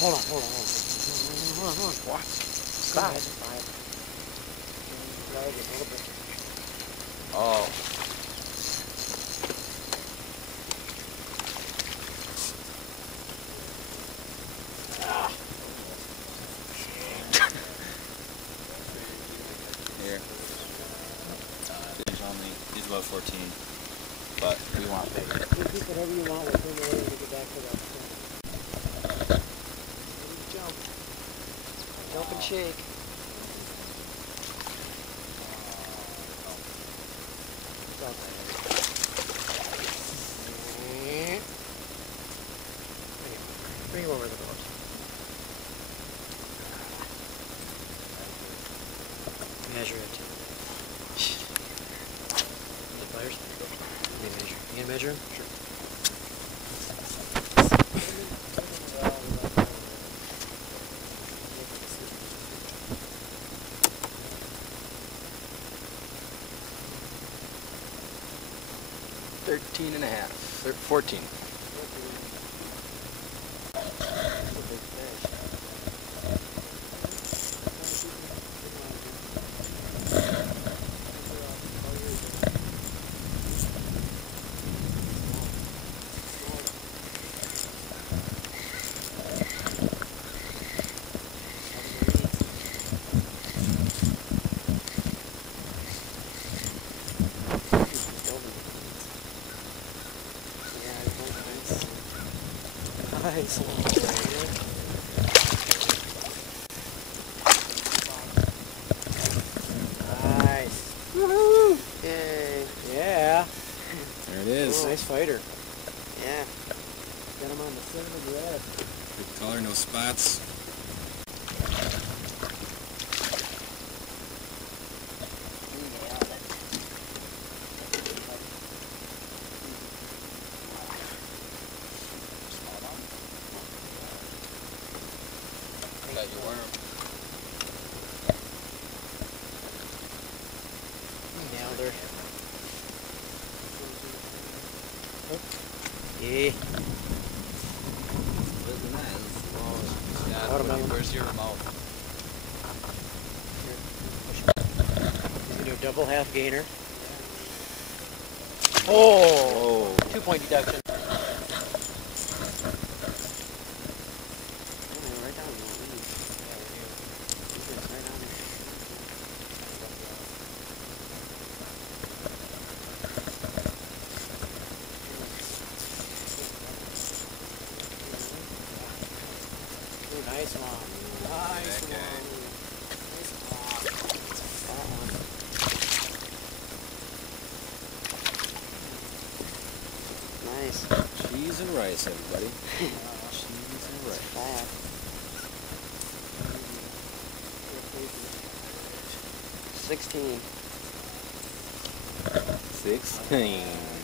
Hold on. What? Stop. Drag it a little bit. Oh. Here. He's only, he's about 14, but we want bigger. You keep whatever you want with him later to get back to that thing. Jump. Jump and shake. Bring him over the boat. Measure it. The pliers? They measure. You gonna measure him? Sure. $13 and a half. 14. Nice. Nice. Woohoo! Yay. Yeah. There it is. Oh, nice fighter. Yeah. Got him on the center of the head. Good color, no spots. Got your worm. Nailed her. Yeah. Watermelon. Where's your mouth? He's gonna do a double half gainer. Oh! 2-point deduction. Nice one. Nice one. Nice one. Nice. Cheese and rice, everybody. Cheese and rice. Fat. 16. 16.